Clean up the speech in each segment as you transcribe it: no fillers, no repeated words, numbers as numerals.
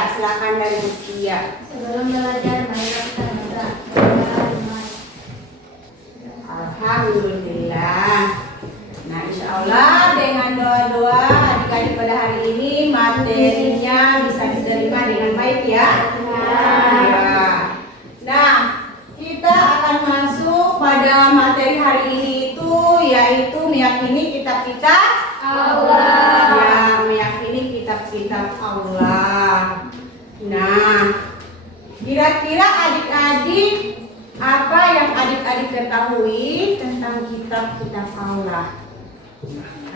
Ya, silakan dari Mutia. Sebelum belajar, marilah kita berdoa. Alhamdulillah. Nah, insya Allah dengan doa-doa adik-adik pada hari ini materinya bisa diterima dengan baik ya. Ya. Nah, kita akan masuk pada materi hari ini itu yaitu meyakini kitab-kitab Allah. Ya, meyakini kitab-kitab Allah. Nah, kira-kira adik-adik apa yang adik-adik ketahui tentang kitab-kitab Allah?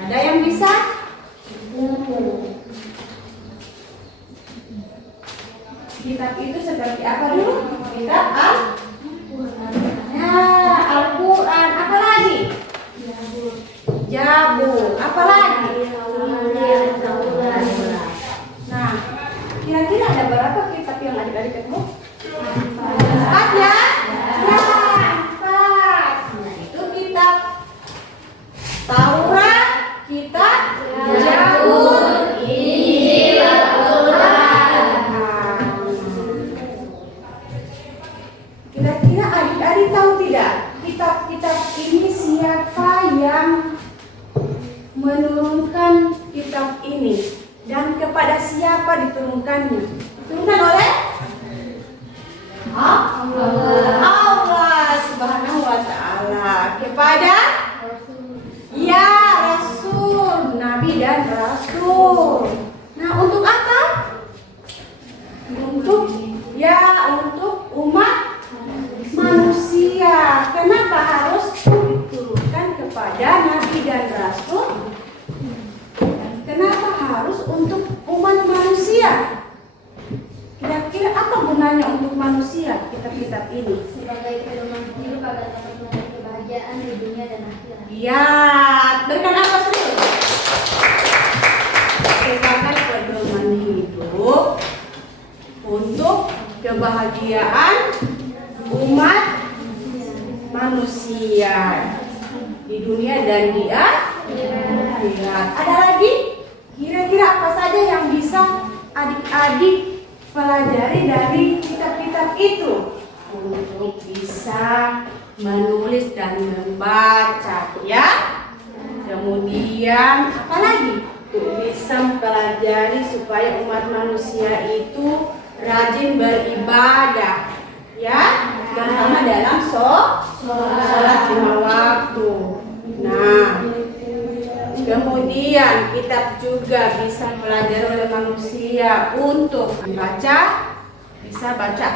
Ada yang bisa? Kitab itu seperti apa dulu? Kitab Al-Quran. Apa lagi? Zabur. Apa lagi? Nah, kira-kira ada berapa kitab yang adik-adik ketemu? 4 ya? Ya, 4. Nah, itu kitab Taurat, kitab Zabur, Injil, Al-Quran. Kira-kira adik-adik tahu tidak? Kitab-kitab ini siapa yang menurunkan kitab ini? Dan kepada siapa diturunkannya? Diturunkan oleh Allah Subhanahu wa ta'ala kepada ya Rasul, Nabi dan Rasul. Nah, untuk apa? Untuk umat manusia. Kenapa harus diturunkan kepada Nabi dan Rasul? Kenapa harus untuk umat manusia? Kira-kira apa gunanya untuk manusia kitab-kitab ini? Sebagai pedoman hidup agar dapat meraih kebahagiaan di dunia dan akhirat. Ya, berikan apa sih? Sebagai pedoman hidup untuk kebahagiaan umat manusia di dunia dan di akhirat. Ada lagi? Kira-kira apa saja yang bisa adik-adik pelajari dari kitab-kitab itu untuk bisa menulis dan membaca ya. Kemudian apa lagi? Bisa mempelajari supaya umat manusia itu rajin beribadah ya, terutama dalam sholat 5 waktu. Nah, kemudian kitab juga bisa pelajari oleh manusia untuk membaca, bisa baca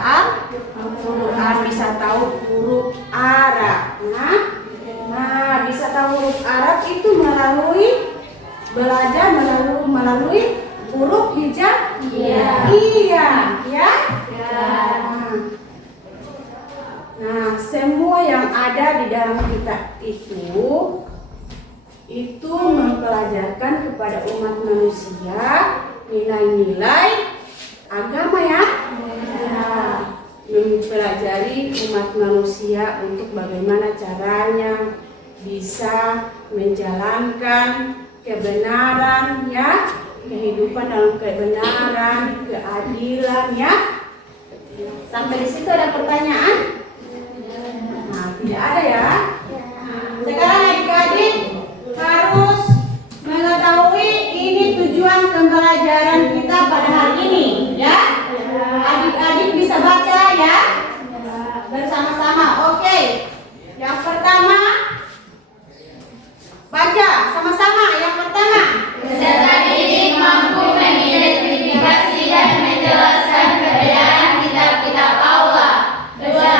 Al-Quran, bisa tahu huruf Arab. Nah, bisa tahu huruf Arab itu melalui belajar melalui huruf hijab. Iya, ya. Nah, semua yang ada di dalam kitab itu mempelajarkan kepada umat manusia nilai-nilai agama ya. Mempelajari umat manusia untuk bagaimana caranya bisa menjalankan kebenaran ya, kehidupan dalam kebenaran, keadilan ya. Sampai di situ ada pertanyaan? Nah, tidak ada ya. Sekarang adik-adik harus mengetahui ini tujuan pembelajaran kita pada hari ini ya. Adik-adik bisa baca ya bersama-sama. Oke. Yang pertama baca sama-sama. Yang pertama, Peserta didik mampu mengidentifikasi dan menjelaskan perbedaan kitab-kitab Allah. Dua,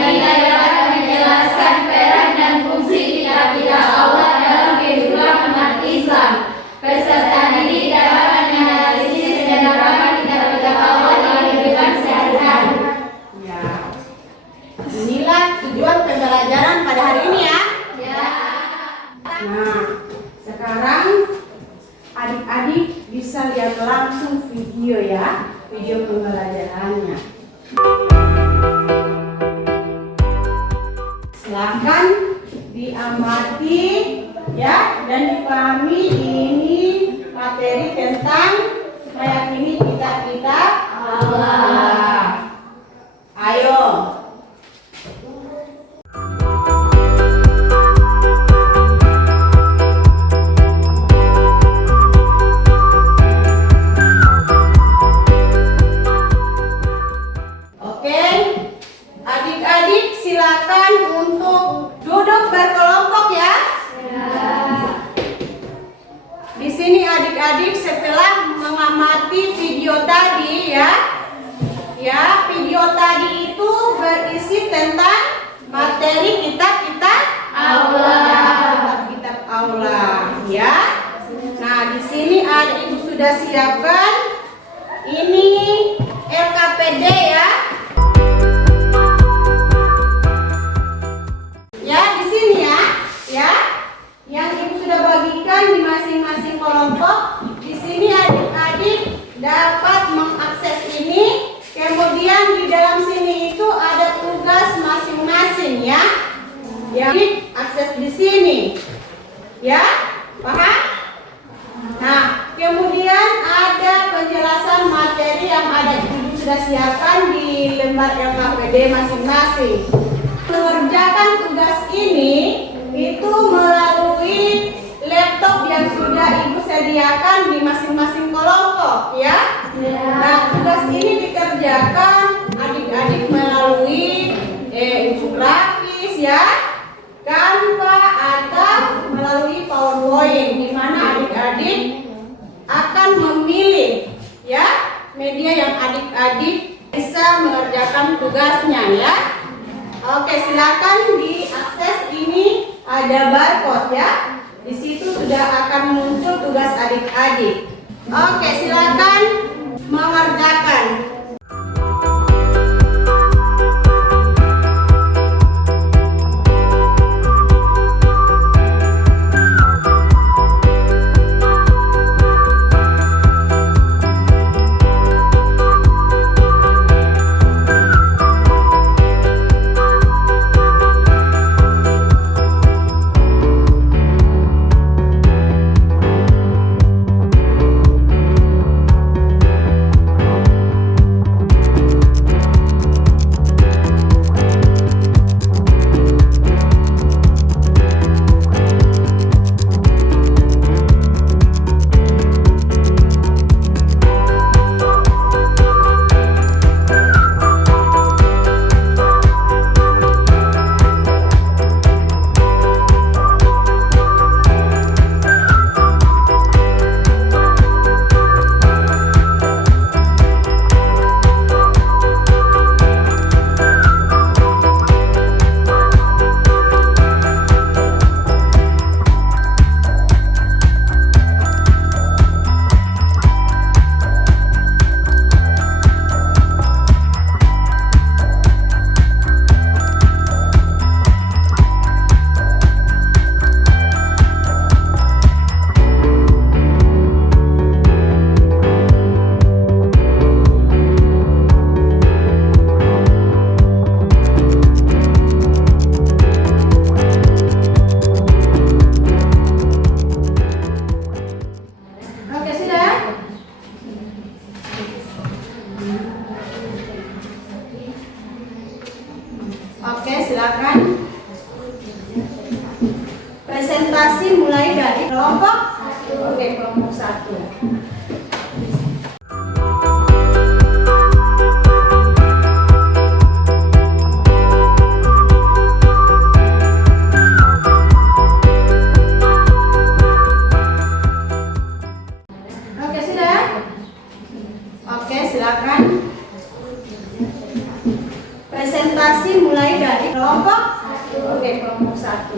mereka dapat menjelaskan peran dan fungsi kitab-kitab Allah dalam kehidupan umat Islam. Peserta didik dapat menganalisis dan menerapkan kitab-kitab Allah dalam kehidupan sehari-hari. ya. Inilah tujuan pembelajaran pada hari ini ya. Nah, sekarang adik-adik bisa lihat langsung video ya, video pembelajarannya. Silahkan diamati ya dan dipahami ini materi tentang meyakini kitab-kitab sudah siapkan ini LKPD ya. Ya, di sini ya. Yang Ibu sudah bagikan di masing-masing kelompok. Di sini adik-adik dapat mengakses ini. Kemudian di dalam sini itu ada tugas masing-masing ya. Yang akses di sini. Ya, paham? Nah, kemudian ada penjelasan materi yang ada Ibu sudah siapkan di lembar LKPD masing-masing. Mengerjakan tugas ini itu melalui laptop yang sudah Ibu sediakan di masing-masing kelompok ya. Nah, tugas ini dikerjakan adik-adik melalui infografis ya, Canva atau melalui PowerPoint, di mana adik-adik akan memilih ya media yang adik-adik bisa mengerjakan tugasnya ya. Oke, silakan diakses, ini ada barcode ya. Di situ sudah akan muncul tugas adik-adik. Oke, silakan mengerjakan. Oke, silakan. Presentasi mulai dari kelompok 1. Oke, kelompok 1. Oke, sudah? Oke, silakan. Presentasi mulai dari kelompok 1. Oke, kelompok 1.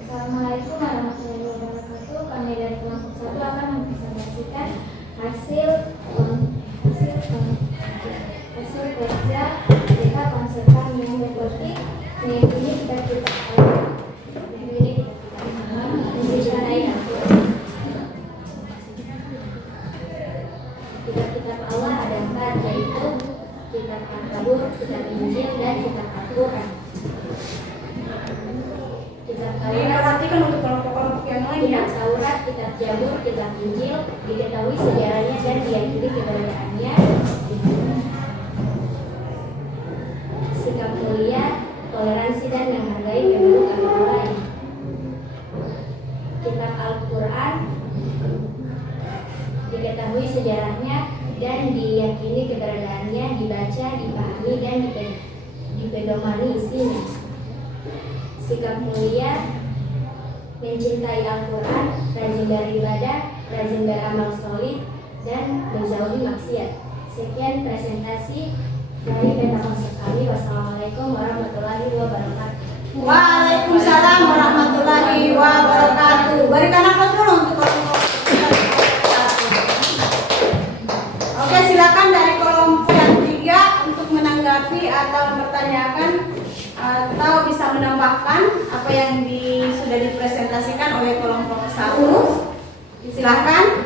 Assalamualaikum warahmatullahi wabarakatuh. Kami dari kelompok 1 akan mempresentasikan hasil kerja kita konsultan yang metodik. Minggu ini kita kitab Allah ada 4, yaitu kitab Al-Kabur, kitab Injil, dan kitab Al-Quran. Kitab Taurat, Perhatikan untuk kelompok-kelompok yang lain ya. kitab Taurat, kitab Zabur, kitab Injil diketahui sejarahnya dan diyakini keberadaannya. Sikap mulia, toleransi dan menghargai penduduk agama lain. Kitab Al-Quran diketahui sejarahnya dan diyakini keberadaannya, dibaca, dipahami, dan dipedomani isinya. Sikap mulia, mencintai Al-Quran, rajin beribadah, rajin beramal solid, dan menjauhi maksiat. Sekian presentasi dari Pentakonsul kami. Wassalamualaikum warahmatullahi wabarakatuh. Waalaikumsalam warahmatullahi wabarakatuh. Berikan nafas dulu untuk kelompok 1. menambahkan apa yang sudah dipresentasikan oleh kelompok 1? Silakan.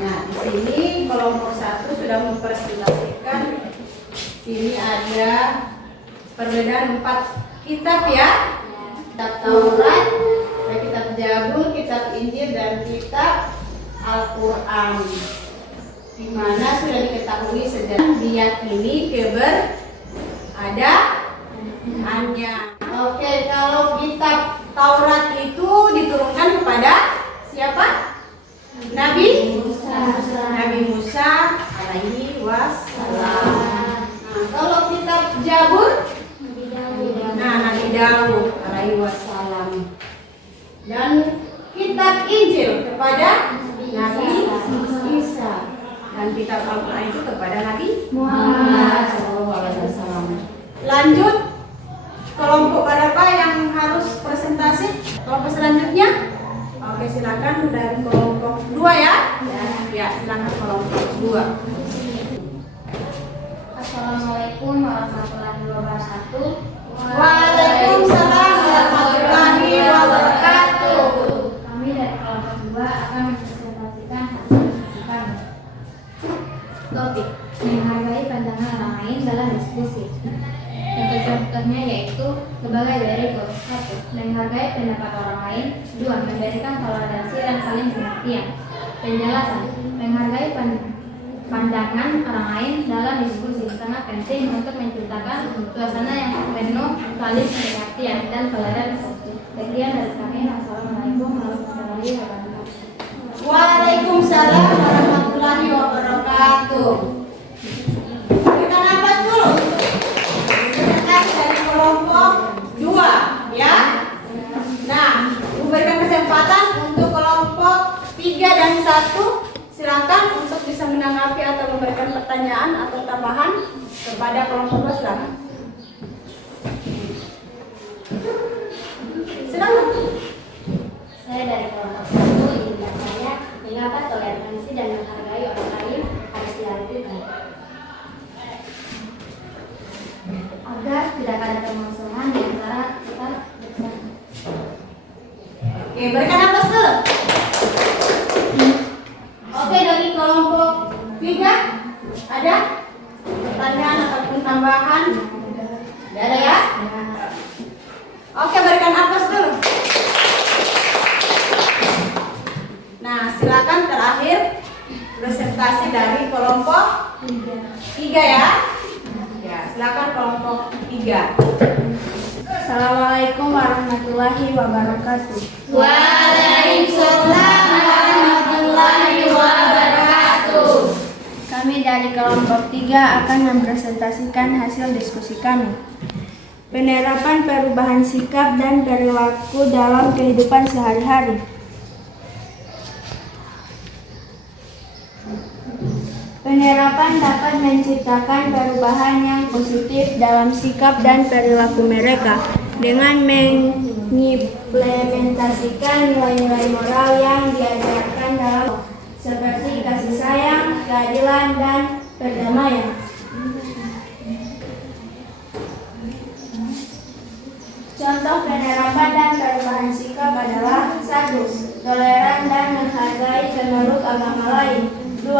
Nah, di sini kelompok 1 sudah mempresentasikan. Sini ada perbedaan 4 kitab ya. Kitab Taurat, kitab Zabur, kitab Injil, dan kitab Al-Quran. Di mana sudah diketahui sejarah diyakini keberadaannya. Oke, kalau kitab Taurat itu diturunkan kepada siapa? Nabi Musa alaihi wassalam. Nah, kalau kitab Zabur, Nabi Daud alaihi wassalam. Dan kitab Injil kepada Nabi Isa. Dan kitab Al-Quran itu kepada Nabi Muhammad SAW. Lanjut, kelompok berapa yang harus presentasi? Kelompok selanjutnya? Oke, silakan dari kelompok 2 ya. Ya, silakan kelompok 2. Assalamualaikum warahmatullahi wabarakatuh. Waalaikumsalam warahmatullahi wabarakatuh. Kami dari kelompok 2 akan mempresentasikan hasil diskusi kami. Topik: menghargai pandangan orang lain dalam diskusi. Contoh-contohnya yaitu sebagai berikut: 1. Menghargai pendapat orang lain. 2. Memberikan toleransi dan saling pengertian. Penjelasan: menghargai pandangan orang lain dalam diskusi sangat penting untuk menciptakan suasana yang penuh saling pengertian dan toleransi. Sekian dari kami. Assalamualaikum warahmatullahi wabarakatuh. Waalaikumsalam warahmatullahi wabarakatuh. Kita nafas dulu. Dari kelompok 2 ya. Nah, memberikan kesempatan untuk kelompok 3 dan 1. Silakan untuk bisa menanggapi atau memberikan pertanyaan atau tambahan kepada kelompok 2. Silakan. Silakan. Saya dari kelompok 1 ingin bertanya, mengapa toleransi dan menghargai orang lain harus dilakukan? Agar tidak ada permusuhan di antara kita bersama. Oke, berikan nafas dulu. Oke, dari kelompok 3 ada pertanyaan ataupun tambahan? Tidak ada ya? Oke, berikan nafas dulu. Nah, silakan terakhir presentasi dari kelompok 3 ya. Ya, silakan kelompok 3. Assalamualaikum warahmatullahi wabarakatuh. Waalaikumsalam warahmatullahi wabarakatuh. Kami dari kelompok 3 akan mempresentasikan hasil diskusi kami. Penerapan perubahan sikap dan perilaku dalam kehidupan sehari-hari. Penerapan dapat menciptakan perubahan yang positif dalam sikap dan perilaku mereka dengan mengimplementasikan nilai-nilai moral yang diajarkan dalam seperti kasih sayang, keadilan, dan perdamaian. Contoh penerapan dan perubahan sikap adalah: 1. Toleran dan menghargai pemeluk agama lain. 2.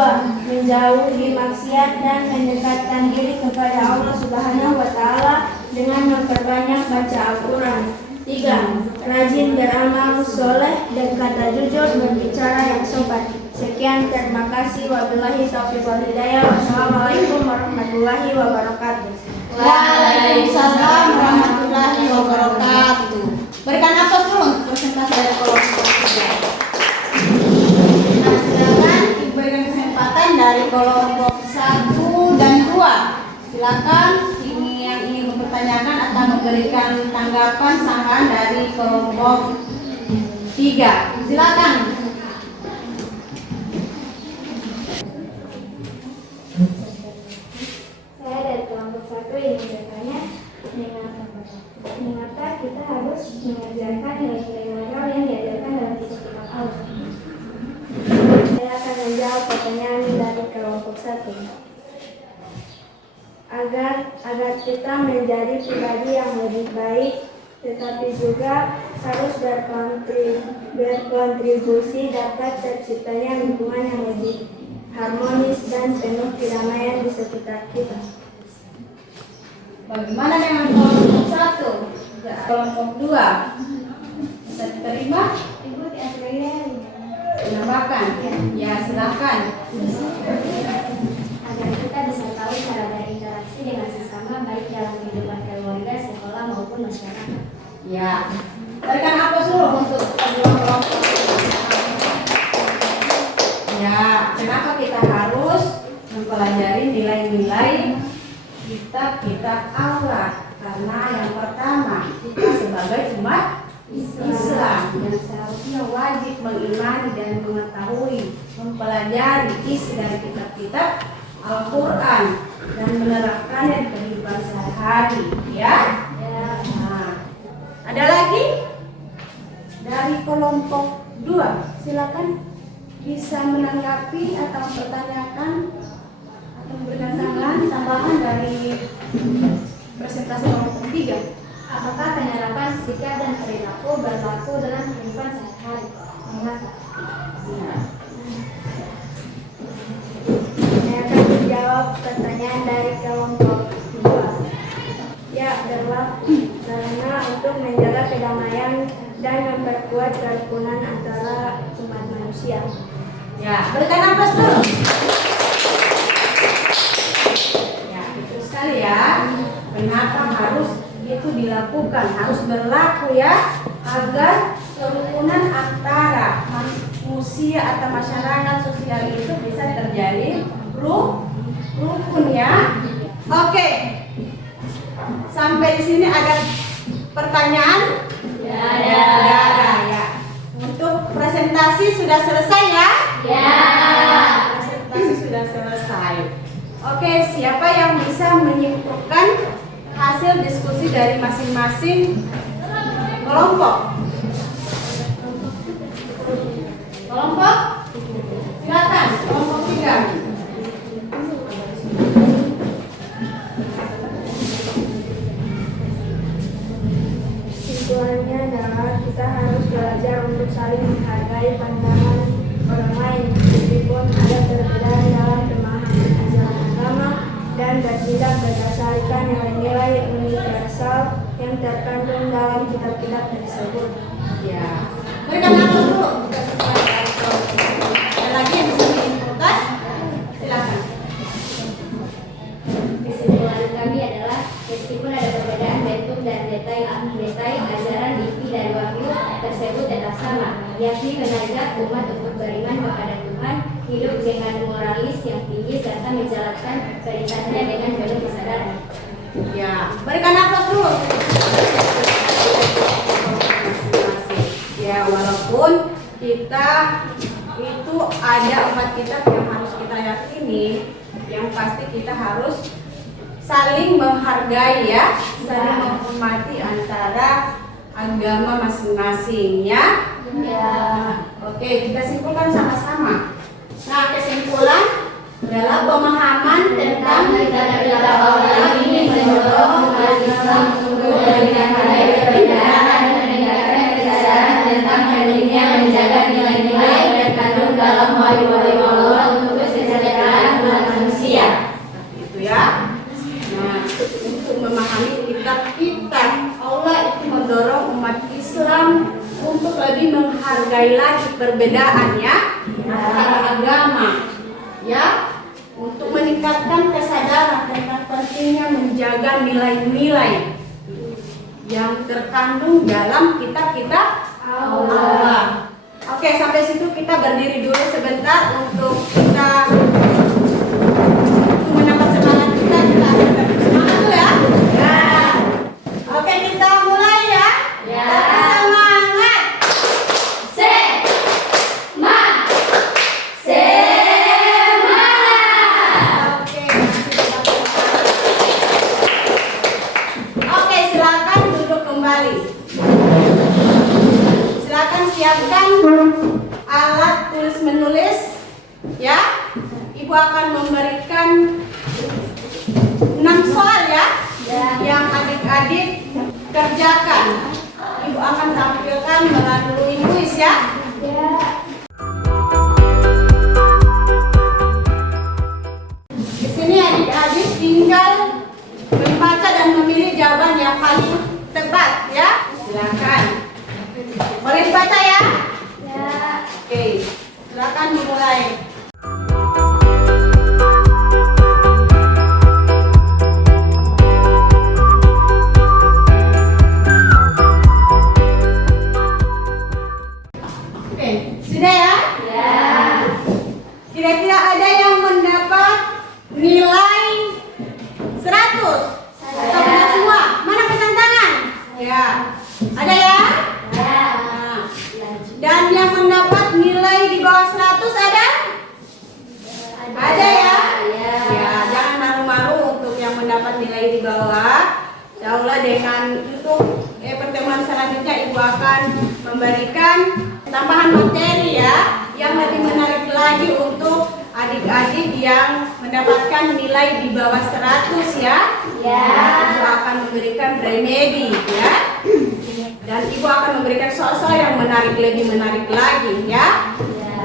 Menjauhi maksiat dan mendekatkan diri kepada Allah Subhanahu wa Ta'ala dengan memperbanyak baca Al-Quran. 3. Rajin beramal soleh dan kata jujur, berbicara yang sopan. Sekian, terima kasih. Wabillahi taufiq wal hidayah. Wassalamualaikum warahmatullahi wabarakatuh. Waalaikumsalam warahmatullahi wabarakatuh. Berikan nafas dulu untuk presentasi dari kelompok 3. Nah, silakan diberikan kesempatan dari kelompok 1 dan 2. Silakan yang ingin mempertanyakan atau memberikan tanggapan sanggahan dari kelompok 3. Silakan. Saya dari kelompok 1 ingin bertanya, mengapa kita harus mengajarkan nilai-nilai moral yang diajarkan dalam kitab Allah? Saya akan menjawab pertanyaan dari kelompok 1. agar kita menjadi pribadi yang lebih baik, tetapi juga harus berkontribusi dapat terciptanya lingkungan yang lebih harmonis dan penuh kedamaian di sekitar kita. Bagaimana dengan kelompok 1? Kelompok 2? Bisa diterima? Ibu diaturnya Menambahkan? Ya, silakan. Agar kita bisa tahu cara berinteraksi dengan sesama baik dalam kehidupan keluarga, sekolah maupun masyarakat. Ya. Berikan aplaus dulu untuk kedua kelompok. Ya, kenapa kita harus mempelajari nilai-nilai kitab-kitab Allah? Karena yang pertama, kita sebagai umat Islam yang seharusnya wajib mengimani dan mengetahui, mempelajari isi dari kitab-kitab Al-Quran dan menerapkannya di kehidupan sehari-hari, ya. Nah, ada lagi dari kelompok 2, silakan bisa menanggapi atau mempertanyakan atau memberikan saran tambahan dari presentasi kelompok 3. Apakah penerapan sikap dan perilaku berlaku dalam kehidupan sehari-hari? Mengapa? Ya. Saya akan menjawab pertanyaan dari kelompok 2. Ya, berlaku karena untuk menjaga kedamaian dan memperkuat kerukunan antara umat manusia. Ya, berikan aplaus dulu. Ya, itu sekali ya. Kenapa harus itu dilakukan, harus berlaku ya, agar kerukunan antara manusia atau masyarakat sosial itu bisa terjadi rukun ya. Oke, sampai di sini ada pertanyaan? Ya, Ada ya. Untuk presentasi sudah selesai ya? Ya. Presentasi sudah selesai. Oke, siapa yang bisa menyimpulkan hasil diskusi dari masing-masing kelompok? Kelompok? Silakan, kelompok 3. Kesimpulannya adalah kita harus belajar untuk saling menghargai pandangan orang lain, meskipun ada perbedaan dalam pemahaman ajaran agama, dan bertindak berdasarkan nilai-nilai universal yang terkandung dalam kitab-kitab tersebut. Ya. Berikan aplaus dulu. Ada lagi yang bisa menyimpulkan? Silakan. Kesimpulan kami adalah meskipun ada perbedaan bentuk dan detail ajaran inti dan wahyu tersebut tetap sama, yakni mengajak umat untuk beriman kepada Tuhan, hidup dengan moralis yang tinggi serta menjalankan perintahnya dengan penuh kesadaran. Ya, berikan aplaus dulu. Ya, walaupun kita itu ada 4 kitab yang harus kita yakini, yang pasti kita harus saling menghargai ya, saling menghormati antara agama masing-masing ya. Ya. Oke, kita simpulkan sama-sama. Nah, kesimpulan adalah pemahaman tentang Kitab Allah ini mendorong umat Islam untuk menghindari perbedaan dan meningkatkan kesadaran tentang pentingnya menjaga nilai-nilai terkandung dalam wahyu-wahyu Allah untuk kesejahteraan umat manusia. itu ya. Nah, untuk memahami kitab-kitab Allah itu mendorong umat Islam untuk lebih menghargai lagi perbedaannya antara agama ya, untuk meningkatkan kesadaran tentang pentingnya menjaga nilai-nilai yang terkandung dalam kitab-kitab Allah. Oke, sampai situ kita berdiri dulu sebentar untuk kita menambah semangat kita semangat dulu ya. Oke, kita mulai ya. Semangat. Oke. Oke, silakan duduk kembali. Silakan siapkan alat tulis menulis ya. Ibu akan memberikan 6 dilanjutkan melalui kuis ya. Di sini adik-adik tinggal membaca dan memilih jawaban yang paling tepat ya. Silakan. Boleh dibaca ya? Oke, silakan dimulai. Oke, sudah ya? Kira-kira ada yang mendapat nilai 100? Atau benar semua? Mana pesan tangan? Ya. Ada ya? Nah. Dan yang mendapat nilai di bawah 100 ada? Ada ya? Ya, jangan malu-malu untuk yang mendapat nilai di bawah. Insya Allah dengan untuk pertemuan selanjutnya Ibu akan memberikan tambahan materi ya yang lebih menarik lagi untuk adik-adik yang mendapatkan nilai di bawah 100 ya. Ibu akan memberikan remedi ya. Dan Ibu akan memberikan soal-soal yang menarik, lebih menarik lagi ya.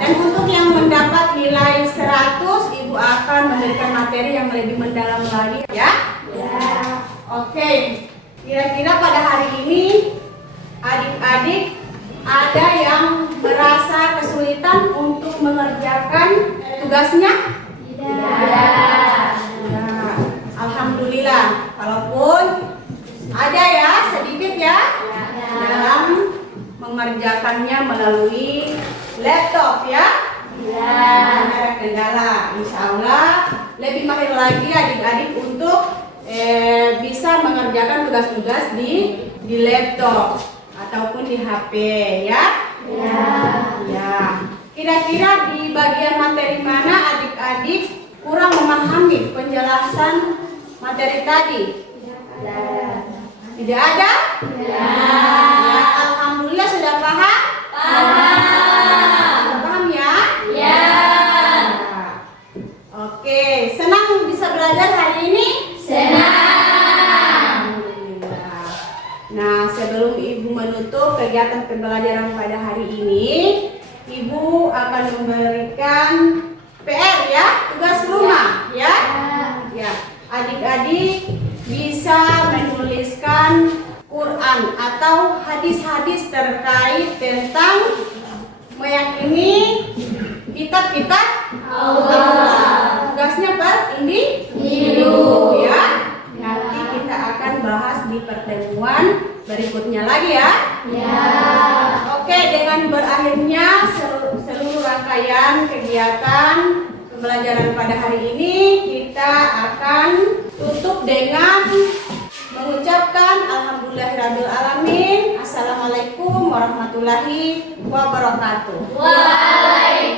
Dan untuk yang mendapat nilai 100, Ibu akan memberikan materi yang lebih mendalam lagi ya. Oke, kira-kira pada hari ini adik-adik ada yang merasa kesulitan untuk mengerjakan tugasnya? Tidak. Alhamdulillah. Walaupun ada ya sedikit ya dalam mengerjakannya melalui laptop ya. Ada kendala. Insya Allah lebih mahir lagi adik-adik untuk bisa mengerjakan tugas-tugas di laptop ataupun di HP ya. Ya. Kira-kira di bagian materi mana adik-adik kurang memahami penjelasan materi tadi? Tidak ada? Ya, alhamdulillah sudah paham? Sudah paham ya? Oke, senang bisa belajar hari ini? Alhamdulillah. Nah, sebelum Ibu menutup kegiatan pembelajaran pada hari ini, Ibu akan memberikan PR ya, tugas rumah ya. Ya, adik-adik bisa menuliskan Quran atau hadis-hadis terkait tentang meyakini kitab-kitab Allah. Tugasnya per individu ya. Nanti kita akan bahas di pertemuan berikutnya lagi ya. Oke, dengan berakhirnya seluruh rangkaian kegiatan pembelajaran pada hari ini, kita akan tutup dengan mengucapkan alhamdulillahirabbil alamin. Assalamualaikum warahmatullahi wabarakatuh. Waalaikumsalam.